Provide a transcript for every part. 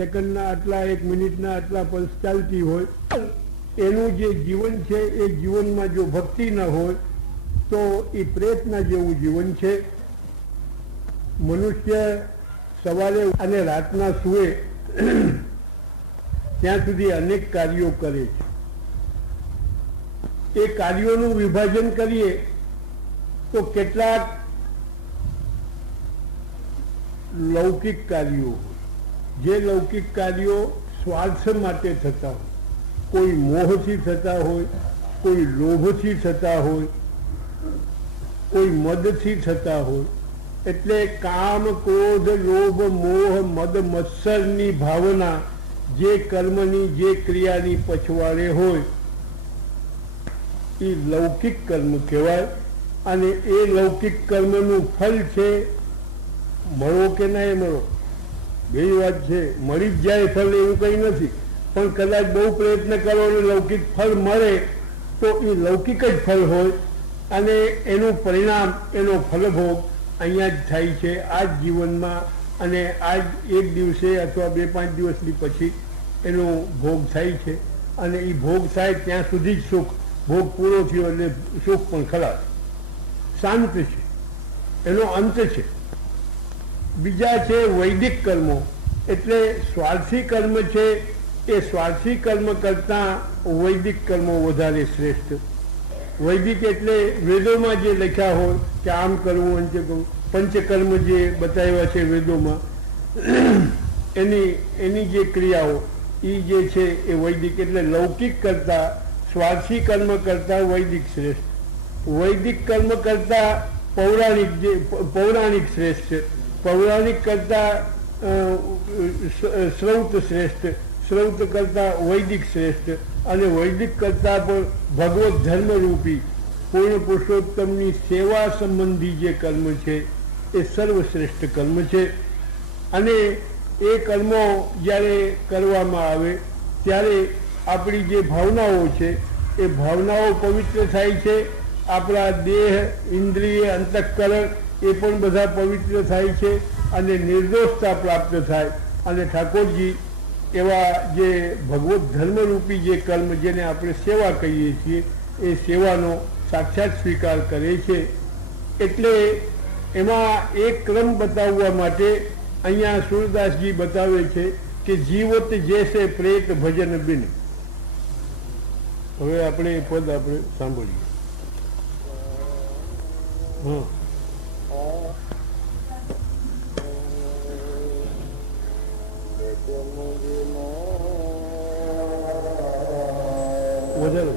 સેકન્ડના આટલા, 1 મિનિટના આટલા પલ્સ ચાલતી હોય, એનું જે જીવન છે એ જીવનમાં જો ભક્તિ ન હોય તો એ પ્રેતના જેવું જીવન છે. મનુષ્ય સવારે અને રાતના સૂએ ત્યાં સુધી અનેક કાર્યો કરે છે. એ કાર્યોનું વિભાજન કરીએ તો કેટલાક લૌકિક કાર્યો, જે લૌકિક કાર્યો સ્વાર્થ માટે થતા હોય, કોઈ મોહથી થતા હોય, કોઈ લોભથી થતા હોય, કોઈ મદથી થતા હોય. એટલે કામ, ક્રોધ, લોભ, મોહ, મદ, મત્સરની ભાવના જે કર્મની, જે ક્રિયાની પછવાડે હોય એ લૌકિક કર્મ કહેવાય. અને એ લૌકિક કર્મનું ફલ છે મળો કે ના મળો, બે વાત છે. મળી જ જાય ફળ એવું કંઈ નથી, પણ કદાચ બહુ પ્રયત્ન કરો અને લૌકિક ફળ મળે તો એ લૌકિક જ ફળ હોય અને એનું પરિણામ, એનો ફલભોગ અહીંયા જ થાય છે, આ જ જીવનમાં. અને આ જ એક દિવસે અથવા 2-5 દિવસની પછી એનો ભોગ થાય છે. અને એ ભોગ થાય ત્યાં સુધી જ સુખ, ભોગ પૂરો થયો એટલે સુખ પણ ખલાસ, શાંત છે, એનો અંત છે. બીજા છે વૈદિક કર્મો, એટલે સ્વાર્થી કર્મ છે. એ સ્વાર્થી કર્મ કરતાં વૈદિક કર્મો વધારે શ્રેષ્ઠ. વૈદિક એટલે વેદોમાં જે લખ્યા હોય કે આમ કરવું, અંતે કરવું, પંચકર્મ જે બતાવ્યા છે વેદોમાં, એની જે ક્રિયાઓ એ જે છે એ વૈદિક. એટલે લૌકિક કરતાં, સ્વાર્થી કર્મ કરતાં વૈદિક શ્રેષ્ઠ. વૈદિક કર્મ કરતાં પૌરાણિક શ્રેષ્ઠ છે. પૌરાણિક કરતાં શ્રૌત શ્રેષ્ઠ, શ્રૌત કરતાં વૈદિક શ્રેષ્ઠ. અને વૈદિક કરતાં પણ ભગવત ધર્મરૂપી પૂર્ણ પુરુષોત્તમની સેવા સંબંધી જે કર્મ છે એ સર્વશ્રેષ્ઠ કર્મ છે. અને એ કર્મો જ્યારે કરવામાં આવે ત્યારે આપણી જે ભાવનાઓ છે એ ભાવનાઓ પવિત્ર થાય છે. આપણા દેહ, ઇન્દ્રિય, અંતઃકરણ એ પણ બધા પવિત્ર થાય છે અને નિર્દોષતા પ્રાપ્ત થાય. અને ઠાકોરજી એવા જે ભગવત ધર્મરૂપી જે કર્મ, જેને આપણે સેવા કહીએ છીએ, એ સેવાનો સાક્ષાત સ્વીકાર કરે છે. એટલે એમાં એક ક્રમ બતાવવા માટે અહીંયા સૂરદાસજી બતાવે છે કે જીવત જેસે પ્રેત ભજન બિન. હવે આપણે એ પદ આપણે સાંભળીએ. વધારે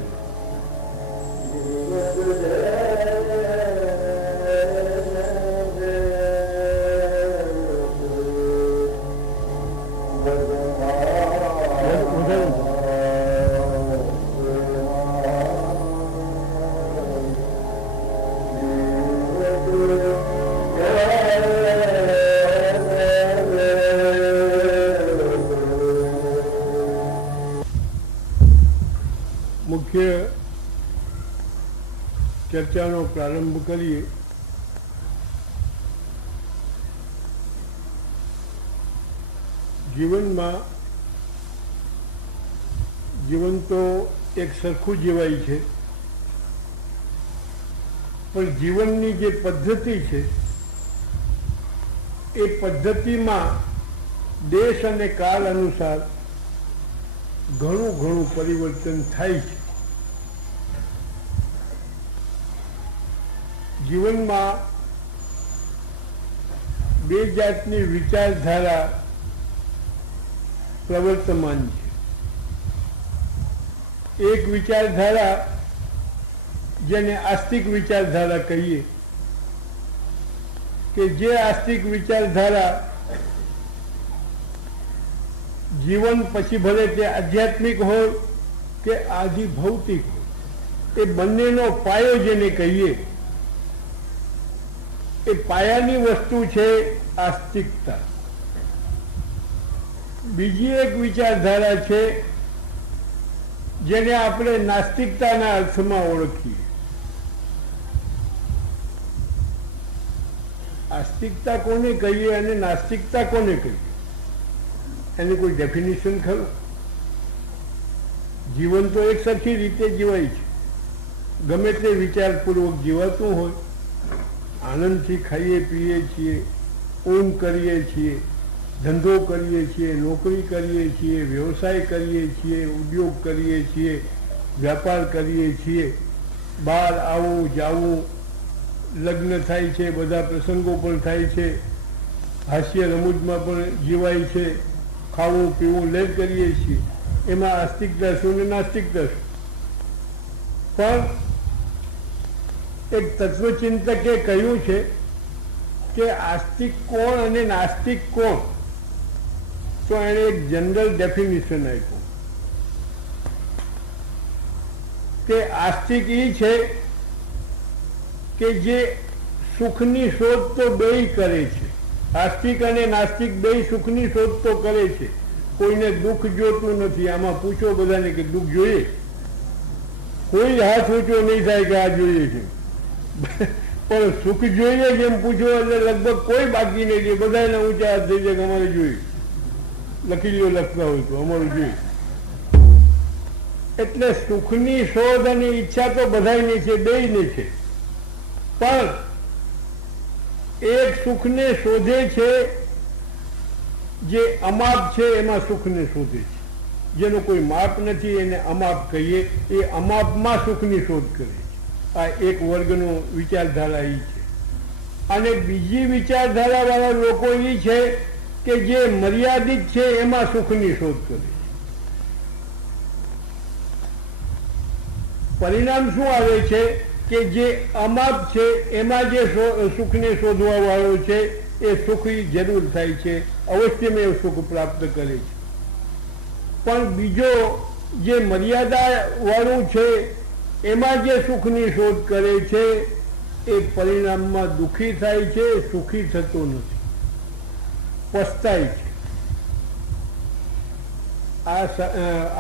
મુખ્ય ચર્ચાનો પ્રારંભ કરીએ. જીવન તો એક સરખું જીવાય છે, પણ જીવનની જે પદ્ધતિ છે એ પદ્ધતિમાં દેશ અને કાળ અનુસાર ઘણું પરિવર્તન થાય છે. જીવનમાં બે જાતની વિચારધારા પ્રવર્તમાન છે. એક વિચારધારા જેને આસ્તિક વિચારધારા કહીએ, કે જે આસ્તિક વિચારધારા જીવન પછી ભલે તે આધ્યાત્મિક હોય કે આદિ ભૌતિક હોય, એ બંનેનો પાયો જેને કહીએ, એ પાયાની વસ્તુ છે આસ્તિકતા. બીજી એક વિચારધારા છે જેને આપણે નાસ્તિકતાના અર્થમાં ઓળખીએ. આસ્તિકતા કોને કહીએ અને નાસ્તિકતા કોને કહીએ? એની કોઈ ડેફિનેશન ખરું? જીવન તો એક સરખી રીતે જીવાય છે, ગમે તે વિચારપૂર્વક જીવાતું હોય. આનંદથી ખાઈએ પીએ છીએ, ઊંઘ કરીએ છીએ, ધંધો કરીએ છીએ, નોકરી કરીએ છીએ, વ્યવસાય કરીએ છીએ, ઉદ્યોગ કરીએ છીએ, વ્યાપાર કરીએ છીએ, બહાર આવવું જાવું, લગ્ન થાય છે, બધા પ્રસંગો પણ થાય છે, હાસ્ય રમૂજમાં પણ જીવાય છે, ખાવું પીવું લેર કરીએ છીએ. એમાં આસ્તિકતા શું ને નાસ્તિકતા શું? પણ એક તત્વચિંતકે કહ્યું છે કે આસ્તિક કોણ અને નાસ્તિક કોણ, તો એણે એક જનરલ ડેફિનેશન આપ્યું કે આસ્તિક એ છે કે જે સુખની શોધ તો બેય કરે છે. આસ્તિક અને નાસ્તિક બેય સુખની શોધ તો કરે છે, કોઈને દુઃખ જોતું નથી. આમાં પૂછો બધાને કે દુઃખ જોઈએ? કોઈ હાથ ઊંચો નહીં થાય કે આ જોઈએ છે. પણ સુખ જોઈએ જેમ પૂછો એટલે લગભગ કોઈ બાકી નહીં છે. બધાને ઊંચા હાથ થઈ જાય કે અમારે જોઈએ. લખી લ્યો, લખતા હોય તો અમારું જોઈએ. એટલે સુખની શોધ અને ઈચ્છા તો બધાની છે, બેયની છે. પણ એક સુખને શોધે છે જે અમાપ છે, એમાં સુખને શોધે છે. જેનો કોઈ માપ નથી એને અમાપ કહીએ. એ અમાપમાં સુખની શોધ કરે છે. આ એક વર્ગનો વિચારધારા એ છે. અને બીજી વિચારધારા વાળા લોકો એ છે કે જે મર્યાદિત છે એમાં સુખની શોધ કરે છે. પરિણામ શું આવે છે કે જે અમાપ છે એમાં જે સુખને શોધવા વાળો છે એ સુખી જરૂર થાય છે, અવશ્યમેવ સુખ પ્રાપ્ત કરે છે. પણ બીજો જે મર્યાદા વાળું છે એમાં જે સુખની શોધ કરે છે એ પરિણામમાં દુઃખી થાય છે, સુખી થતો નથી, પસ્તાય છે. આ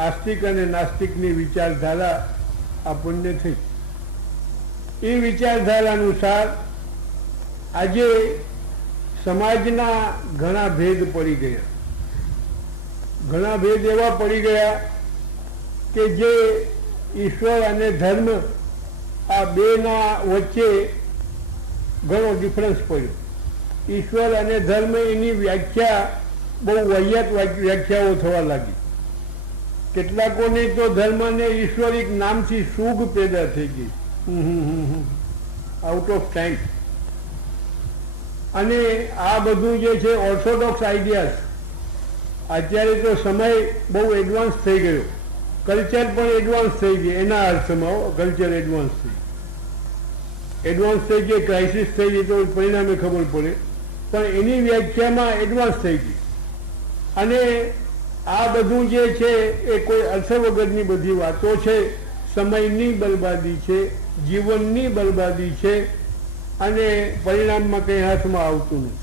આસ્તિક અને નાસ્તિકની વિચારધારા આપણને થઈ. એ વિચારધારા અનુસાર આજે સમાજના ઘણા ભેદ પડી ગયા. ઘણા ભેદ એવા પડી ગયા કે જે ઈશ્વર અને ધર્મ આ બેના વચ્ચે ઘણો ડિફરન્સ પડ્યો. ઈશ્વર અને ધર્મ એની વ્યાખ્યા બહુ વાહિયાત વ્યાખ્યાઓ થવા લાગી. કેટલાકોને તો ધર્મને ઈશ્વરિક નામથી સુગ પેદા થઈ ગઈ, આઉટ ઓફ ટાઈમ. અને આ બધું જે છે ઓર્થોડોક્સ આઈડિયાઝ, અત્યારે તો સમય બહુ એડવાન્સ થઈ ગયો, કલ્ચર પણ એડવાન્સ થઈ ગઈ. એના અર્થમાં કલ્ચર એડવાન્સ થઈ ગઈ, ક્રાઇસિસ થઈ ગઈ તો પરિણામે ખબર પડે. પણ એની વ્યાખ્યામાં એડવાન્સ થઈ ગઈ. અને આ બધું જે છે એ કોઈ અર્થ વગરની બધી વાતો છે, સમયની બરબાદી છે, જીવનની બરબાદી છે, અને પરિણામમાં કંઈ હાથમાં આવતું નથી.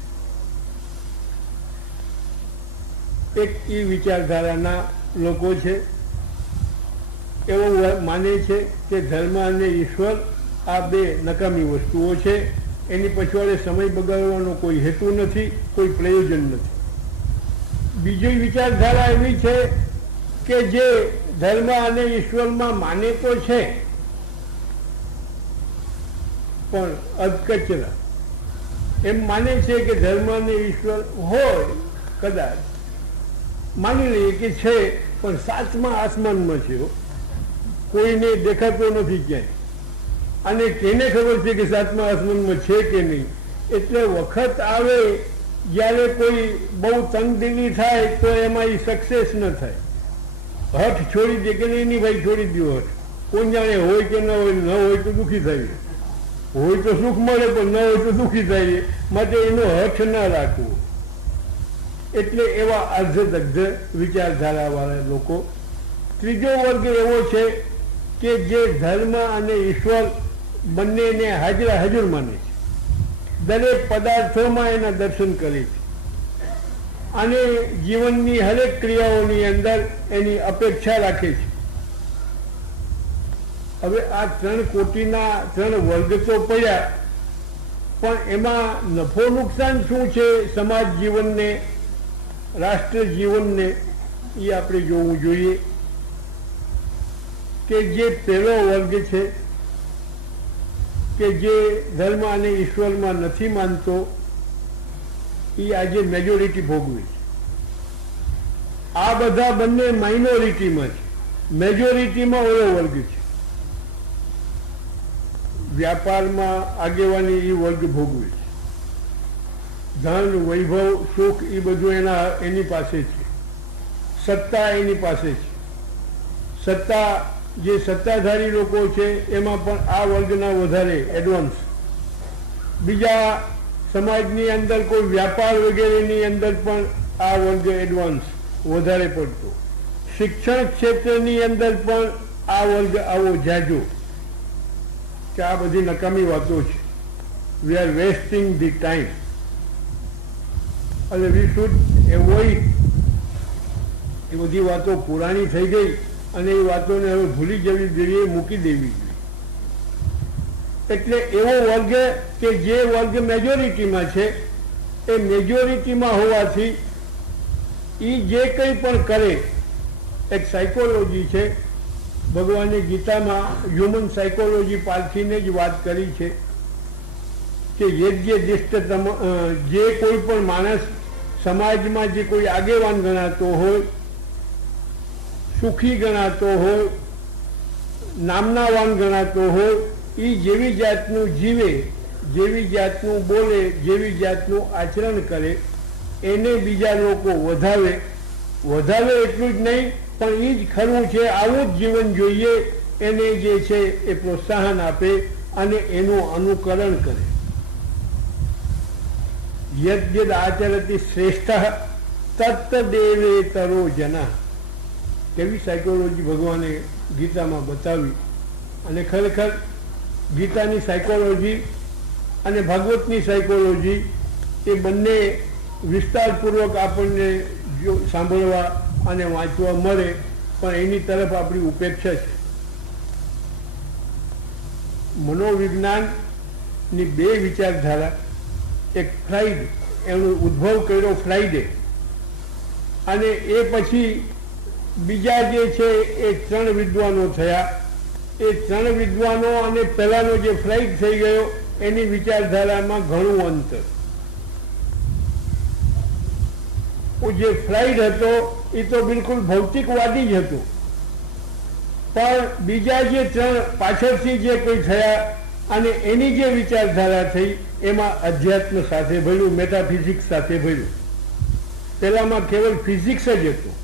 એક એ વિચારધારાના લોકો છે, એવું માને છે કે ધર્મ અને ઈશ્વર આ બે નકામી વસ્તુઓ છે, એની પછવાડે સમય બગાડવાનો કોઈ હેતુ નથી, કોઈ પ્રયોજન નથી. બીજી વિચારધારા એવી છે કે જે ધર્મ અને ઈશ્વરમાં માને તો છે પણ અધકચરા. એમ માને છે કે ધર્મ અને ઈશ્વર હોય, કદાચ માની લઈએ કે છે, પણ સાતમા આસમાનમાં છે, કોઈને દેખાતો નથી ક્યાંય. અને કેને ખબર છે કે સાતમા આસમાનમાં છે કે નહીં? એટલે વખત આવે જ્યારે કોઈ બહુ તંગદિલી થાય તો એમાં એ સક્સેસ ન થાય. હઠ છોડી દે કે નહીં ભાઈ છોડી દો હઠ. કોણ જાણે હોય કે ન હોય, ન હોય તો દુઃખી થાય, હોય તો સુખ મળે પણ ન હોય તો દુઃખી થાય. માટે એનો હઠ ન રાખવો. એટલે એવા અર્ધદગ્ધ વિચારધારા વાળા લોકો. ત્રીજો વર્ગ એવો છે કે જે ધર્મ અને ઈશ્વર બંનેને હાજરા હાજર માને છે, દરેક પદાર્થોમાં એના દર્શન કરે છે, અને જીવનની હરેક ક્રિયાઓની અંદર એની અપેક્ષા રાખે છે. હવે આ 3 કોટીના 3 વર્ગ તો પડ્યા, પણ એમાં નફો નુકસાન શું છે સમાજ જીવનને રાષ્ટ્ર જીવનને એ આપણે જોવું જોઈએ કે જે પહેલો વર્ગ છે કે જે ધર્મ અને ઈશ્વરમાં નથી માનતો એ આજે મેજોરિટી ભોગવે છે. આ બધા બંને માઇનોરિટીમાં છે, મેજોરિટીમાં ઓલો વર્ગ છે. વ્યાપારમાં આગેવાની એ વર્ગ ભોગવે છે. ધન, વૈભવ, સુખ એ બધું એની પાસે છે. સત્તા એની પાસે છે. સત્તા, જે સત્તાધારી લોકો છે એમાં પણ આ વર્ગના વધારે એડવાન્સ. બીજા સમાજની અંદર કોઈ વ્યાપાર વગેરેની અંદર પણ આ વર્ગ એડવાન્સ વધારે પડતો. શિક્ષણ ક્ષેત્રની અંદર પણ આ વર્ગ આવો જાજો કે આ બધી નકામી વાતો છે. We are wasting the time અને વી શુડ એવોઇડ. એ બધી વાતો પુરાણી થઈ ગઈ અને એ વાતોને હવે ભૂલી જવી જોઈએ, મૂકી દેવી જોઈએ. એટલે એવો વર્ગ કે જે વર્ગ મેજોરિટીમાં છે, એ મેજોરિટીમાં હોવાથી એ જે કંઈ પણ કરે, એક સાયકોલોજી છે. ભગવાને ગીતામાં હ્યુમન સાયકોલોજી પારખીને જ વાત કરી છે કે યજ્ઞ દિષ્ટતમ, જે કોઈ પણ માણસ સમાજમાં જે કોઈ આગેવાન ગણાતો હોય, સુખી ગણાતો હોય, નામનાવાન ગણાતો હોય, એ જેવી જાતનું જીવે, જેવી જાતનું બોલે, જેવી જાતનું આચરણ કરે, એને બીજા લોકો વધાવે. વધાવે એટલું જ નહીં, પણ એ જ ખરું છે, આવું જ જીવન જોઈએ, એને જે છે એ પ્રોત્સાહન આપે અને એનું અનુકરણ કરે. યદ્યદ આચરતી શ્રેષ્ઠ તત્તદેવેતરો જના. કેવી સાયકોલોજી ભગવાને ગીતામાં બતાવી. અને ખરેખર ગીતાની સાયકોલોજી અને ભાગવતની સાયકોલોજી એ બંને વિસ્તારપૂર્વક આપણને સાંભળવા અને વાંચવા મળે, પણ એની તરફ આપણી ઉપેક્ષા છે. મનોવિજ્ઞાનની બે વિચારધારા, એક ફ્રાઇડ, એનો ઉદ્ભવ કર્યો ફ્રાઇડે, અને એ પછી બીજા જે છે એ 3 વિદ્વાનો થયા. એ 3 વિદ્વાનો અને પહેલાનો જે ફ્રાઇડ થઈ ગયો એની વિચારધારામાં ઘણું અંતર. જે ફ્રાઇડ હતો એ તો બિલકુલ ભૌતિકવાદી જ હતો, પણ બીજા જે 3 પાછળથી જે કોઈ થયા અને એની જે વિચારધારા થઈ એમાં અધ્યાત્મ સાથે ભર્યું, મેટાફિઝિક્સ સાથે ભર્યું. પહેલામાં કેવલ ફિઝિક્સ જ હતું.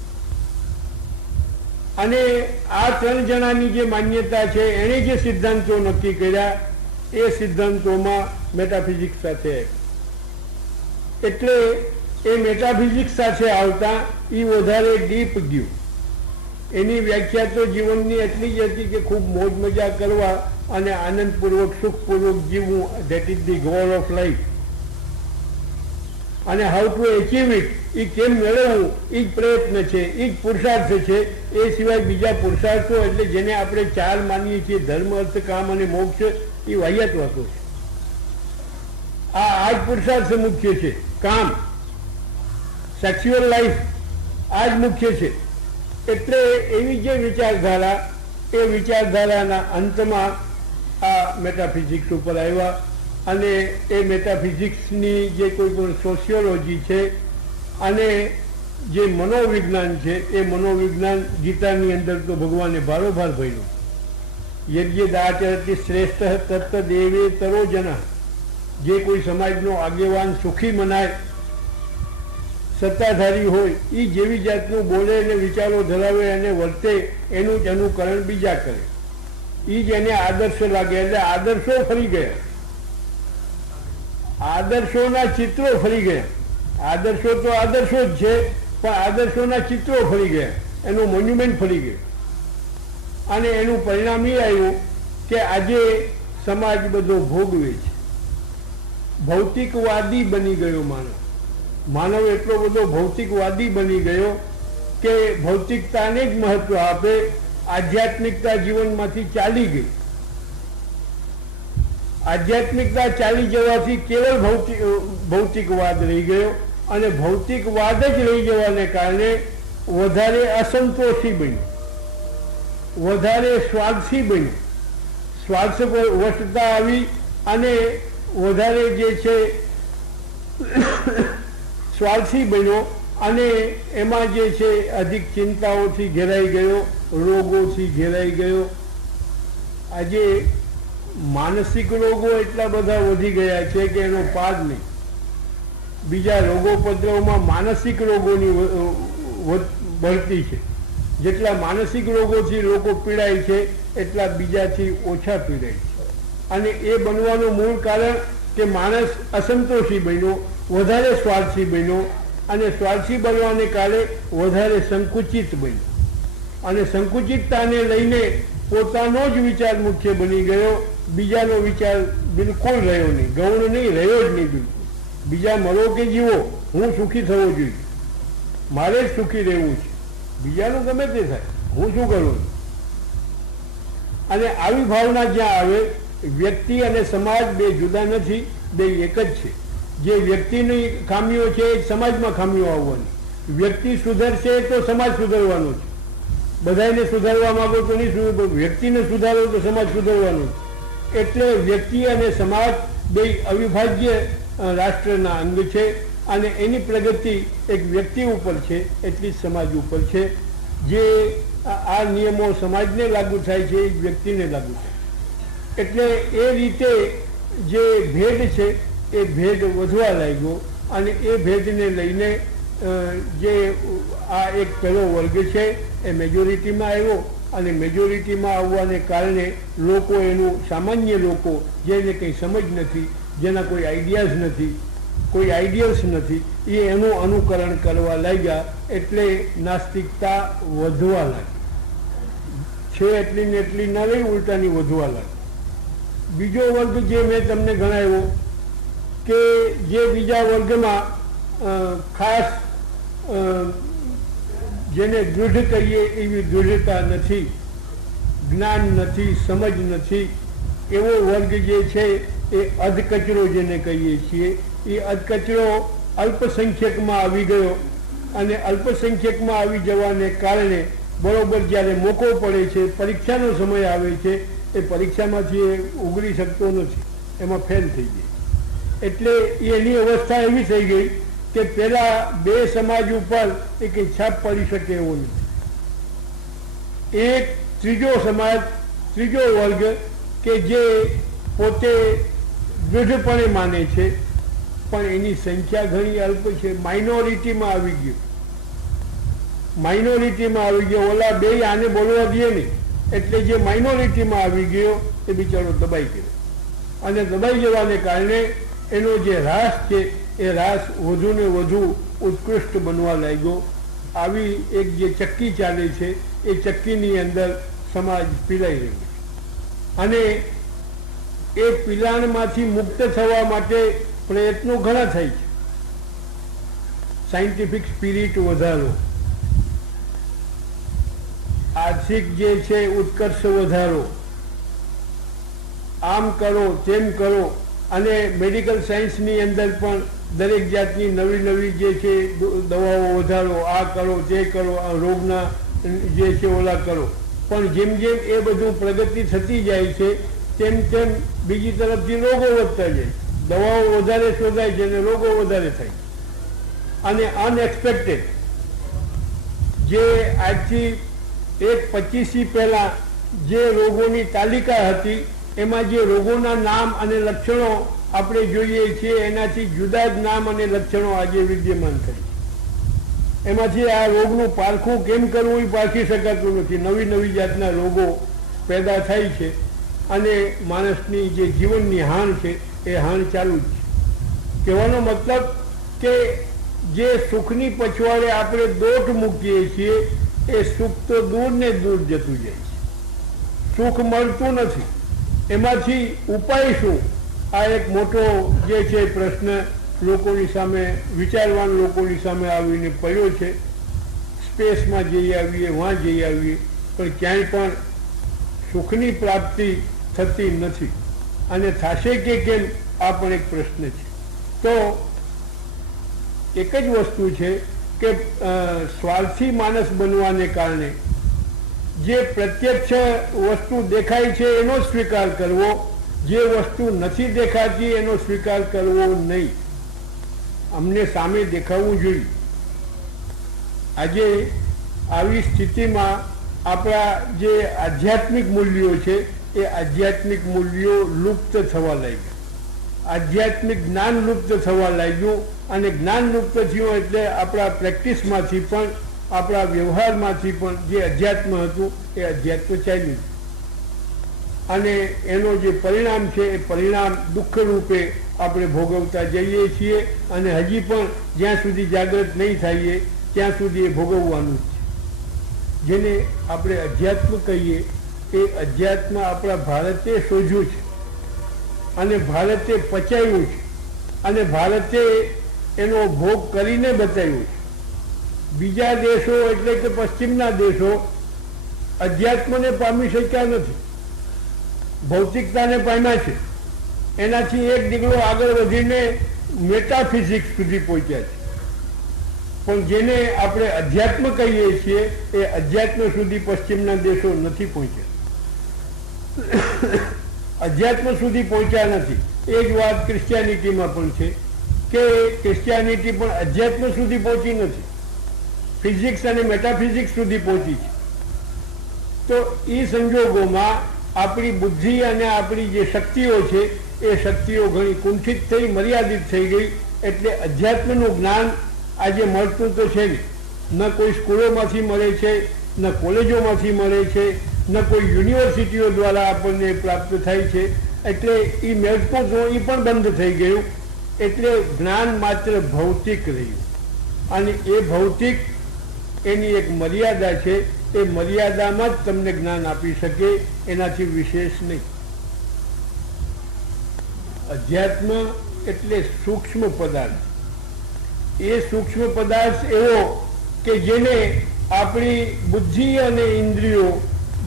અને આ 3 જણાની જે માન્યતા છે, એણે જે સિદ્ધાંતો નક્કી કર્યા, એ સિદ્ધાંતોમાં મેટાફિઝિક્સ સાથે, એટલે એ મેટાફિઝિક્સ સાથે આવતા એ વધારે ડીપ ગયું. એની વ્યાખ્યા તો જીવનની એટલી જ હતી કે ખૂબ મોજ મજા કરવા અને આનંદપૂર્વક, સુખપૂર્વક જીવવું, that is the goal of life. અને હાઉ ટુ એચીવ ઇટ, એ કેમ મેળવવું, એ જ પ્રયત્ન છે, એ જ પુરુષાર્થ છે. એ સિવાય બીજા પુરુષાર્થો, એટલે જેને આપણે 4 માનીએ છીએ, ધર્મ, અર્થ, કામ અને મોક્ષ, એ વાહિયાત વાતો છે. આ જ પુરુષાર્થ મુખ્ય છે. કામ, સેક્સ્યુઅલ લાઈફ, આ જ મુખ્ય છે. એટલે એવી જે વિચારધારા, એ વિચારધારાના અંતમાં આ મેટાફિઝિક્સ ઉપર આવ્યા. અને એ મેટાફિઝિક્સની જે કોઈ પણ સોશિયોલોજી છે અને જે મનોવિજ્ઞાન છે, એ મનોવિજ્ઞાન ગીતાની અંદર તો ભગવાને ભારોભાર ભર્યું. યજ્ઞદાચરતી શ્રેષ્ઠ તત્તદેવેતરો જના. જે કોઈ સમાજનો આગેવાન સુખી મનાય, સત્તાધારી હોય, એ જેવી જાતનું બોલે અને વિચારો ધરાવે અને વર્તે, એનું જ અનુકરણ બીજા કરે. એ જ એને આદર્શ લાગે. એટલે આદર્શો ફરી ગયા, આદર્શોના ચિત્રો ફરી ગયા. આદર્શો તો આદર્શો જ છે, પણ આદર્શોના ચિત્રો ફરી ગયા, એનું મોન્યુમેન્ટ ફરી ગયું. અને એનું પરિણામ એ આવ્યું કે આજે સમાજ બધો ભોગવે છે. ભૌતિકવાદી બની ગયો માનવ. માનવ એટલો બધો ભૌતિકવાદી બની ગયો કે ભૌતિકતાને જ મહત્વ આપે, આધ્યાત્મિકતા જીવનમાંથી ચાલી ગઈ. આધ્યાત્મિકતા ચાલી જવાથી કેવળ ભૌતિકવાદ રહી ગયો. અને ભૌતિકવાદ જ લઈ જવાને કારણે વધારે અસંતોષી બન્યું, વધારે સ્વાર્થી બન્યું, સ્વાર્થ વસ્તુતા આવી અને વધારે જે છે સ્વાર્થી બન્યો અને એમાં જે છે અધિક ચિંતાઓથી ઘેરાઈ ગયો, રોગોથી ઘેરાઈ ગયો. આજે માનસિક રોગો એટલા બધા વધી ગયા છે કે એનો પાર નહીં. બીજા રોગોપદ્રવમાં માનસિક રોગોની ભરતી છે. જેટલા માનસિક રોગોથી લોકો પીડાય છે એટલા બીજાથી ઓછા પીડાય છે. અને એ બનવાનું મૂળ કારણ કે માણસ અસંતોષી બન્યો, વધારે સ્વાર્થી બન્યો અને સ્વાર્થી બનવાને કારણે વધારે સંકુચિત બન્યો અને સંકુચિતતાને લઈને પોતાનો જ વિચાર મુખ્ય બની ગયો, બીજાનો વિચાર બિલકુલ રહ્યો નહીં, ગૌણ નહીં, રહ્યો જ નહીં બિલકુલ. બીજા મરો કે જીવો, હું સુખી થવો જોઈએ, મારે જ સુખી રહેવું છે, બીજાનું ગમે તે થાય, હું શું કરું. અને આવી ભાવના જ્યાં આવે, વ્યક્તિ અને સમાજ બે જુદા નથી, બે એક જ છે. જે વ્યક્તિની ખામીઓ છે એ સમાજમાં ખામીઓ આવવાની. વ્યક્તિ સુધરશે તો સમાજ સુધરવાનો છે. બધાને સુધારવા માંગો તો નહીં સુધરો, વ્યક્તિને સુધારો તો સમાજ સુધરવાનો છે. એટલે વ્યક્તિ અને સમાજ બે અવિભાજ્ય રાષ્ટ્રના અંગ છે અને એની પ્રગતિ એક વ્યક્તિ ઉપર છે એટલી જ સમાજ ઉપર છે. જે આ નિયમો સમાજને લાગુ થાય છે એ વ્યક્તિને લાગુ થાય. એટલે એ રીતે જે ભેદ છે એ ભેદ વધવા લાગ્યો અને એ ભેદને લઈને જે આ એક પહેલો વર્ગ છે એ મેજોરિટીમાં આવ્યો અને મેજોરિટીમાં આવવાને કારણે લોકો એનું સામાન્ય લોકો જેને કંઈ સમજ નથી, જેના કોઈ આઈડિયાઝ નથી, કોઈ આઈડિયલ્સ નથી, એ એનું અનુકરણ કરવા લાગ્યા. એટલે નાસ્તિકતા વધવા લાગી છે. એટલી ને એટલી ના રહી, ઉલટાની વધવા લાગી. બીજો વર્ગ જે મેં તમને ગણાવ્યો કે જે બીજા વર્ગમાં ખાસ જેને દૃઢ કહીએ એવી દૃઢતા નથી, જ્ઞાન નથી, સમજ નથી, એવો વર્ગ જે છે એ અધકચરો જેને કહીએ છીએ, એ અધકચરો અલ્પસંખ્યકમાં આવી ગયો અને અલ્પસંખ્યકમાં આવી જવાને કારણે બરોબર જ્યારે મોકો પડે છે, પરીક્ષાનો સમય આવે છે, એ પરીક્ષામાંથી એ ઉગરી શકતો નથી, એમાં ફેલ થઈ જાય. એટલે એની અવસ્થા એવી થઈ ગઈ કે પેલા બે સમાજ ઉપર એ કંઈ છાપ પડી શકે એવો નથી. એક ત્રીજો સમાજ, ત્રીજો વર્ગ કે જે પોતે દૃઢપણે માને છે પણ એની સંખ્યા ઘણી અલ્પ છે, માઇનોરિટીમાં આવી ગયો, માઇનોરિટીમાં આવી ગયો. ઓલા બે આને બોલવા દે નહીં એટલે જે માઇનોરિટીમાં આવી ગયો એ બિચારો દબાઈ ગયો અને દબાઈ જવાને કારણે એનો જે રાસ છે એ રાસ વધુ ને વધુ ઉત્કૃષ્ટ બનવા લાગ્યો. આવી એક જે ચક્કી ચાલે છે એ ચક્કીની અંદર સમાજ પીલાઈ રહ્યો છે અને એ પીલાણમાંથી મુક્ત થવા માટે પ્રયત્નો ઘણા થાય છે. સાયન્ટિફિક સ્પિરિટ વધારો, આર્થિક જે છે ઉત્કર્ષ વધારો, આમ કરો તેમ કરો અને મેડિકલ સાયન્સની અંદર પણ દરેક જાતની નવી નવી જે છે દવાઓ વધારો, આ કરો તે કરો, આ રોગના જે છે ઓલા કરો. પણ જેમ જેમ એ બધું પ્રગતિ થતી જાય છે તેમ તેમ બીજી તરફથી રોગો વધતા જાય, દવાઓ વધારે શોધાય છે અને રોગો વધારે થાય. અને અનએક્સપેક્ટેડ જે આજથી 1-25 પહેલા જે રોગોની તાલિકા હતી એમાં જે રોગોના નામ અને લક્ષણો આપણે જોઈએ છીએ એનાથી જુદા જ નામ અને લક્ષણો આજે વિદ્યમાન થઈ. એમાંથી આ રોગનું પારખું કેમ કરવું એ પારખી શકાતું નથી. નવી નવી જાતના રોગો પેદા થાય છે અને માણસની જે જીવનની હાણ છે એ હાણ ચાલુ જ છે. કહેવાનો મતલબ કે જે સુખની પછવાડે આપણે દોટ મૂકીએ છીએ એ સુખ તો દૂર ને દૂર જતું જાય છે, સુખ મળતું નથી. એમાંથી ઉપાય શું? આ એક મોટો જે છે પ્રશ્ન લોકોની સામે, વિચારવાન લોકોની સામે આવીને પડ્યો છે. સ્પેસમાં જઈ આવીએ, વાં જઈ આવીએ, પણ ક્યાંય પણ સુખની પ્રાપ્તિ થતી નથી અને થશે કે કેમ આ પણ એક પ્રશ્ન છે. તો એક જ વસ્તુ છે કે સ્વાર્થી માણસ બનવાને કારણે જે પ્રત્યક્ષ વસ્તુ દેખાય છે એનો સ્વીકાર કરવો, જે વસ્તુ નથી દેખાતી એનો સ્વીકાર કરવો નહીં. અમને સામે દેખાવું જોઈએ. આજે આવી સ્થિતિમાં આપણા જે આધ્યાત્મિક મૂલ્યો છે એ આધ્યાત્મિક મૂલ્યો લુપ્ત થવા લાગ્યા. આધ્યાત્મિક જ્ઞાન લુપ્ત થવા લાગ્યું અને જ્ઞાન લુપ્ત થયું એટલે આપણા પ્રેક્ટિસમાંથી પણ આપણા વ્યવહારમાંથી પણ જે અધ્યાત્મ હતું એ અધ્યાત્મ ચાલ્યું અને એનો જે પરિણામ છે એ પરિણામ દુઃખ રૂપે આપણે ભોગવતા જઈએ છીએ અને હજી પણ જ્યાં સુધી જાગૃત નહીં થઈએ ત્યાં સુધી એ ભોગવવાનું છે. જેને આપણે અધ્યાત્મ કહીએ એ અધ્યાત્મ આપણા ભારતે શોધ્યું છે અને ભારતે પચાવ્યું છે અને ભારતે એનો ભોગ કરીને બતાવ્યું છે. બીજા દેશો એટલે કે પશ્ચિમના દેશો અધ્યાત્મને પામી શક્યા નથી, ભૌતિકતાને પામ્યા છે. એનાથી એક ડીગલો આગળ વધીને મેટાફિઝિક્સ સુધી પહોંચ્યા છે. પણ જેને આપણે અધ્યાત્મ કહીએ છીએ એ અધ્યાત્મ સુધી પશ્ચિમના દેશો નથી પહોંચ્યા, અધ્યાત્મ સુધી પહોંચ્યા નથી. એ જ વાત ક્રિશ્ચિયાનિટીમાં પણ છે કે ક્રિશ્ચિયાનિટી પણ અધ્યાત્મ સુધી પહોંચી નથી, ફિઝિક્સ અને મેટાફિઝિક્સ સુધી પહોંચી છે. તો એ સંજોગોમાં આપણી બુદ્ધિ અને આપણી જે શક્તિઓ છે એ શક્તિઓ ઘણી કુંઠિત થઈ, મર્યાદિત થઈ ગઈ. એટલે અધ્યાત્મનું જ્ઞાન આજે મળતું તો છે નહીં. ન કોઈ સ્કૂલોમાંથી મળે છે, ન કોલેજોમાંથી મળે છે, ન કોઈ યુનિવર્સિટીઓ દ્વારા આપણને પ્રાપ્ત થાય છે. એટલે એ મળતું તો એ પણ બંધ થઈ ગયું. એટલે જ્ઞાન માત્ર ભૌતિક રહ્યું અને એ ભૌતિક એની એક મર્યાદા છે. એ મર્યાદામાં જ તમને જ્ઞાન આપી શકે, એનાથી વિશેષ નહીં. અધ્યાત્મ એટલે સૂક્ષ્મ પદાર્થ. એ સૂક્ષ્મ પદાર્થ એવો કે જેને આપણી બુદ્ધિ અને ઇન્દ્રિયો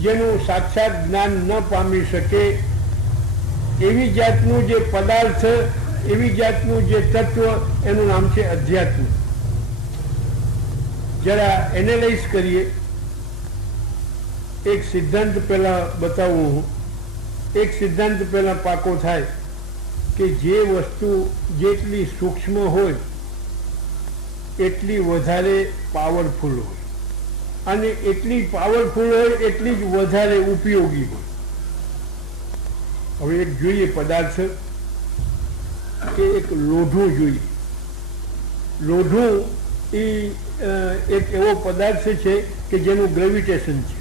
જેનું સાક્ષાત જ્ઞાન ન પામી શકે એવી જાતનું જે પદાર્થ, એવી જાતનું જે તત્વ, એનું નામ છે અધ્યાત્મ. જરા એનાલાઇઝ કરીએ. એક સિદ્ધાંત પહેલા બતાવું હું. એક સિદ્ધાંત પહેલા પાકો થાય કે જે વસ્તુ જેટલી સૂક્ષ્મ હોય એટલી વધારે પાવરફુલ હોય અને એટલી પાવરફુલ હોય એટલી જ વધારે ઉપયોગી હોય. હવે એક જોઈએ પદાર્થ કે એક લોઢું જોઈએ. લોઢું એ એક એવો પદાર્થ છે કે જેનું ગ્રેવિટેશન છે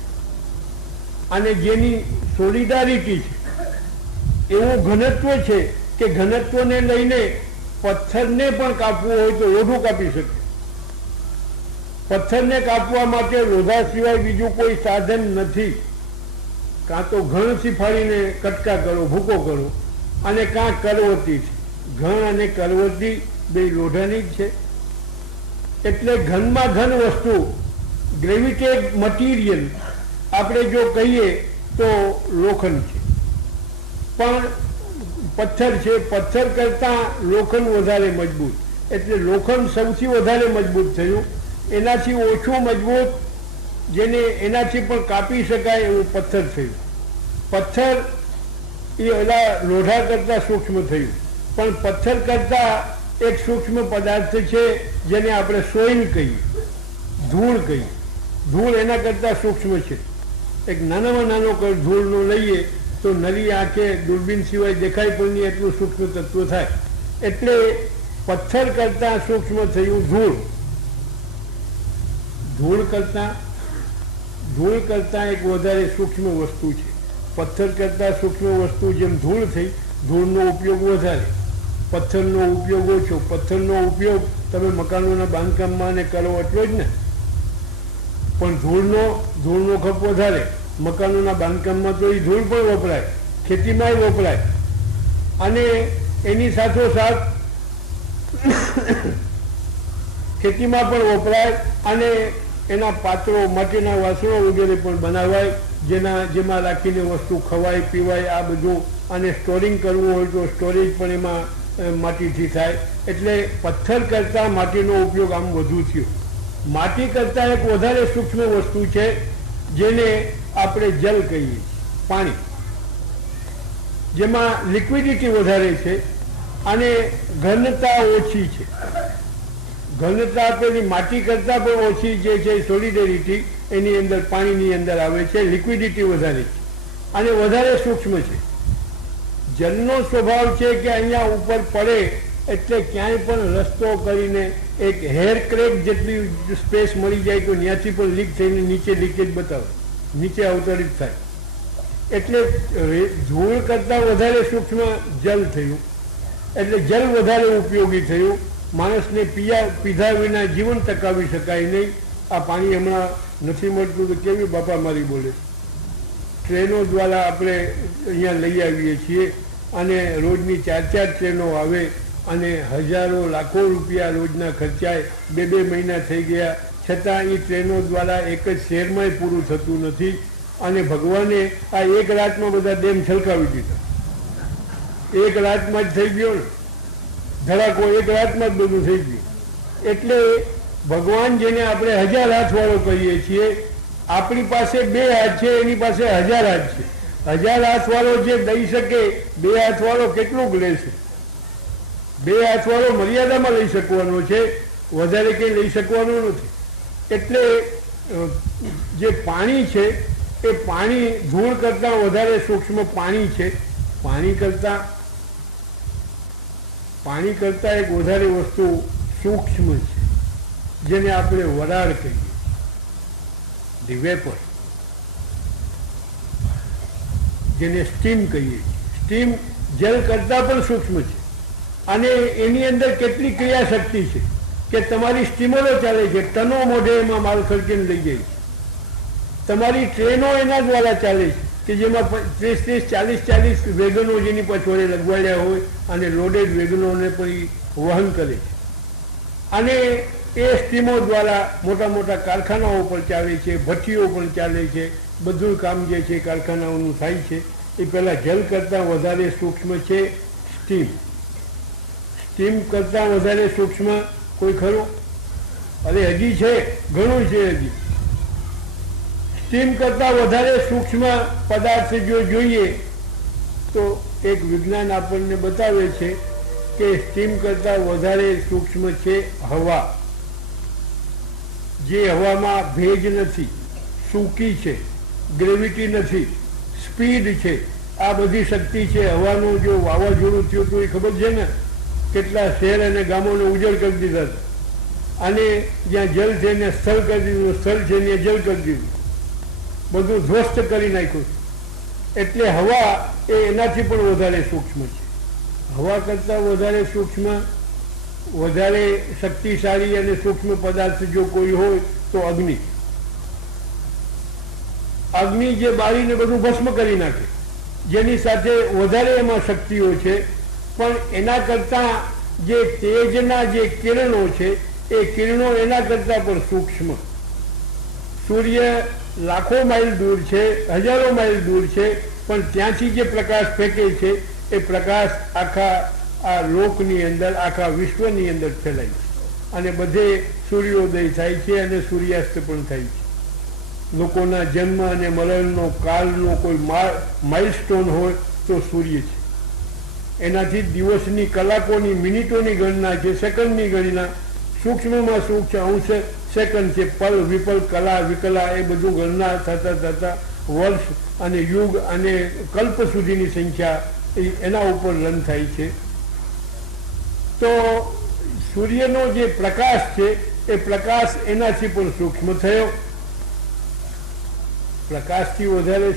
અને જેની સોલિડારિટી છે, એવું ઘનત્વ છે કે ઘનત્વને લઈને પથ્થરને પણ કાપવું હોય તો લોઢું કાપી શકે. પથ્થરને કાપવા માટે લોઢા સિવાય બીજું કોઈ સાધન નથી. કાં તો ઘણ સિફાડીને કટકા કરો, ભૂકો કરો, અને કાં કરવતી છે. ઘણ અને કરવતી બે લોઢાની જ છે. એટલે ઘનમાં ઘન વસ્તુ, ગ્રેવિટેડ મટીરિયલ આપણે જો કહીએ તો લોખંડ છે. પણ પથ્થર છે, પથ્થર કરતાં લોખંડ વધારે મજબૂત. એટલે લોખંડ સૌથી વધારે મજબૂત થયું. એનાથી ઓછું મજબૂત, જેને એનાથી પણ કાપી શકાય એવું પથ્થર થયું. પથ્થર એ ઓલા લોઢા કરતાં સૂક્ષ્મ થયું. પણ પથ્થર કરતાં એક સૂક્ષ્મ પદાર્થ છે જેને આપણે સોઇલ કહીએ, ધૂળ કહીએ. ધૂળ એના કરતાં સૂક્ષ્મ છે. એક નાનામાં નાનો ધૂળનો લઈએ તો નરી આંખે દૂરબીન સિવાય દેખાય પણ નહીં એટલું સૂક્ષ્મ તત્વ થાય. એટલે પથ્થર કરતાં સૂક્ષ્મ થયું ધૂળ. ધૂળ કરતાં એક વધારે સૂક્ષ્મ વસ્તુ છે. પથ્થર કરતાં સૂક્ષ્મ વસ્તુ જેમ ધૂળ થઈ, ધૂળનો ઉપયોગ વધારે, પથ્થરનો ઉપયોગ ઓછો. પથ્થરનો ઉપયોગ તમે મકાનોના બાંધકામમાં ને કરો એટલો જ ને, પણ ધૂળનો ખપ વધારે. મકાનોના બાંધકામમાં તો એ ધૂળ પણ વપરાય, ખેતીમાં વપરાય, અને એની સાથોસાથ ખેતીમાં પણ વપરાય અને એના પાત્રો, માટીના વાસણો વગેરે પણ બનાવાય, જેમાં રાખીને વસ્તુ ખવાય, પીવાય, આ બધું. અને સ્ટોરિંગ કરવું હોય તો સ્ટોરેજ પણ એમાં માટીથી થાય. એટલે પથ્થર કરતાં માટીનો ઉપયોગ આમ વધુ થયો. માટી કરતાં એક વધારે સૂક્ષ્મ વસ્તુ છે જેને આપણે જલ કહીએ, પાણી, જેમાં લિક્વિડિટી વધારે છે અને ઘનતા ઓછી છે. ઘનતા પેલી માટી કરતાં પણ ઓછી જે છે સોલિડરિટી એની અંદર પાણીની અંદર આવે છે. લિક્વિડિટી વધારે છે અને વધારે સૂક્ષ્મ છે. જલનો સ્વભાવ છે કે અહીંયા ઉપર પડે એટલે ક્યાંય પણ રસ્તો કરીને એક હેર ક્રેક જેટલી સ્પેસ મળી જાય તો ત્યાંથી પણ લીક થઈને નીચે લીકેજ બતાવે, નીચે અવતરિત થાય. એટલે ધૂળ કરતાં વધારે સૂક્ષ્મ જલ થયું, એટલે જલ વધારે ઉપયોગી થયું. માણસને પીધા વિના જીવન ટકાવી શકાય નહીં. આ પાણી હમણાં નથી મળતું તો કેવી બાપા મારી બોલે. ટ્રેનો દ્વારા આપણે અહીંયા લઈ આવીએ છીએ અને રોજની 4-4 ટ્રેનો આવે અને હજારો લાખો રૂપિયા રોજના ખર્ચાય. 2-2 મહિના થઈ ગયા છતાં એ ટ્રેનો દ્વારા એક જ શહેરમાં પૂરું થતું નથી. અને ભગવાને આ એક રાતમાં બધા ડેમ છલકાવી દીધા. એક રાતમાં જ થઈ ગયો ને ધડાકો, એક રાતમાં જ બધું થઈ ગયું. એટલે ભગવાન જેને આપણે 1000 હાથવાળો કહીએ છીએ, આપણી પાસે 2 હાથ છે, એની પાસે 1000 હાથ છે. 1000 હાથવાળો જે દઈ શકે, 2 હાથવાળો કેટલું લેશે? 2 હાથવાળો મર્યાદામાં લઈ શકવાનો છે, વધારે કંઈ લઈ શકવાનો નથી. એટલે જે પાણી છે એ પાણી ધૂળ કરતાં વધારે સૂક્ષ્મ પાણી છે. પાણી કરતાં એક વધારે વસ્તુ સૂક્ષ્મ છે જેને આપણે વરાળ કહીએ, ધી વેપર, જેને સ્ટીમ કહીએ. સ્ટીમ જલ કરતાં પણ સૂક્ષ્મ છે અને એની અંદર કેટલી ક્રિયાશક્તિ છે કે તમારી સ્ટીમરો ચાલે છે, ટનો મોઢે એમાં માલ ખર્ચીને લઈ જાય છે. તમારી ટ્રેનો એના દ્વારા ચાલે છે કે જેમાં 30-40 વેગનો જેની પાછળ લગવાડ્યા હોય અને લોડેડ વેગનોને પણ વહન કરે છે. અને એ સ્ટીમો દ્વારા મોટા મોટા કારખાનાઓ પર ચાલે છે, ભઠ્ઠીઓ પણ ચાલે છે. બધું કામ જે છે કારખાનાઓનું થાય છે. એ પહેલાં જલ કરતાં વધારે સૂક્ષ્મ છે સ્ટીમ. સ્ટીમ કરતાં વધારે સૂક્ષ્મ કોઈ ખરું? અરે હજી છે, ઘણું છે હજી. સ્ટીમ કરતાં વધારે સૂક્ષ્મ પદાર્થ જો જોઈએ તો એક વિજ્ઞાન આપણને બતાવે છે કે સ્ટીમ કરતાં વધારે સૂક્ષ્મ છે હવા. જે હવામાં ભેજ નથી, સૂકી છે, ગ્રેવિટી નથી, સ્પીડ છે, આ બધી શક્તિ છે. હવાનું જો વાવાઝોડું થયું તો એ ખબર છે ને કેટલા શહેર અને ગામોને ઉજળ કરી દીધા હતા. અને જ્યાં જલ છે એને સ્થળ કરી દીધું, સ્થળ છે એને જલ કરી દીધું, બધું ધ્વસ્ત કરી નાખ્યું. એટલે હવા એ એનાથી પણ વધારે સૂક્ષ્મ છે. હવા કરતાં વધારે સૂક્ષ્મ, વધારે શક્તિશાળી અને સૂક્ષ્મ પદાર્થ જો કોઈ હોય તો અગ્નિ. અગ્નિ જે બાળીને બધું ભસ્મ કરી નાખે, જેની સાથે વધારે એમાં શક્તિઓ છે. પણ એના કરતાં જે તેજના જે કિરણો છે એ કિરણો એના કરતાં પણ સૂક્ષ્મ. સૂર્ય લાખો માઇલ દૂર છે, હજારો માઇલ દૂર છે, પણ ત્યાંથી જે પ્રકાશ ફેંકે છે એ પ્રકાશ આખા આ લોકની અંદર, આખા વિશ્વની અંદર ફેલાય છે અને બધે સૂર્યોદય થાય છે અને સૂર્યાસ્ત પણ થાય છે. લોકોના જન્મ અને મરણનો કાળનો કોઈ માઇલસ્ટોન હોય તો સૂર્ય છે. એનાથી દિવસની કલાકોની, મિનિટોની ગણના છે, સેકન્ડની ગણના, સૂક્ષ્મમાં સૂક્ષ્મ અંશ સેકન્ડ છે. પલ, વિપલ, કલા, વિકલા એ બધું ગણના થતાં વર્ષ અને યુગ અને કલ્પ સુધીની સંખ્યા એના ઉપર રન થાય છે. તો સૂર્યનો જે પ્રકાશ છે એ પ્રકાશ એનાથી પણ સૂક્ષ્મ થયો. પ્રકાશથી વધારે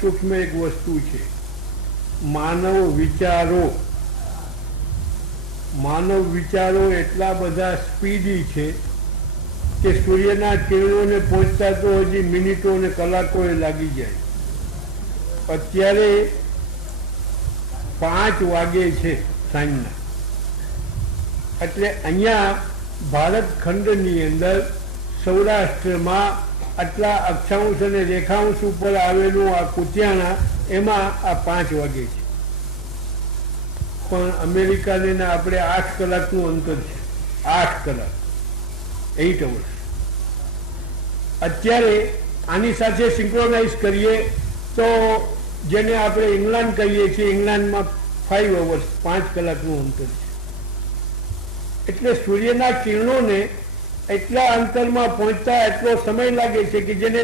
સૂક્ષ્મ એક વસ્તુ છે માનવ વિચારો. માનવ વિચારો એટલા બધા સ્પીડી છે કે સૂર્યના કિરણોને પહોંચતા તો હજી મિનિટો અને કલાકો એ લાગી જાય. અત્યારે 5 વાગે છે સાંજના. એટલે અહીંયા ભારત ખંડની અંદર સૌરાષ્ટ્રમાં આટલા અક્ષાંશ અને રેખાંશ ઉપર આવેલું આ કુતિયાણા, એમાં આ 5 વાગે છે. પણ અમેરિકાને ને આપણે 8 કલાકનું અંતર છે. 8 કલાક, 8 hours. અત્યારે આની સાથે સિંક્રોનાઇઝ કરીએ તો જેને આપણે ઇંગ્લેન્ડ કહીએ છીએ, ઇંગ્લેન્ડમાં 5 hours, 5 કલાકનું અંતર છે. એટલે સૂર્યના કિરણોને એટલા અંતરમાં પહોંચતા એટલો સમય લાગે છે કે જેને